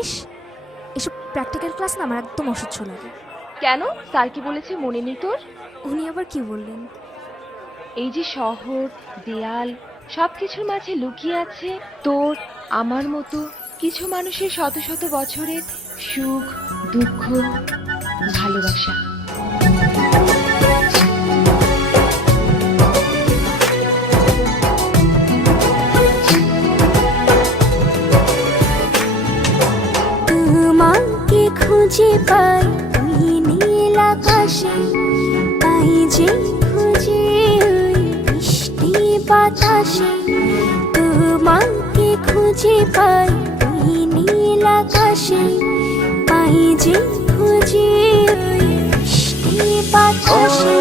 ইস, এসব practical class না আমার একদম অসহ্য লাগে। কেন, স্যার কি বলেছে মনে নেই তোর? উনি আবার কি বললেন? এই যে শহর, দেয়াল, সবকিছুর মাঝে লুকিয়ে আছে তোর আমার মতো কিছু মানুষের শত শত বছরের সুখ, দুঃখ, ভালোবাসা। তোমাকে খুঁজে পাই ওই নীল আকাশে, তাই যে খুঁজে ওই বৃষ্টি বাতাসে। তোমাকে খুঁজে পাই ওই নীল আকাশে, তাই যে খুঁজে ওই বৃষ্টি বাতাসে।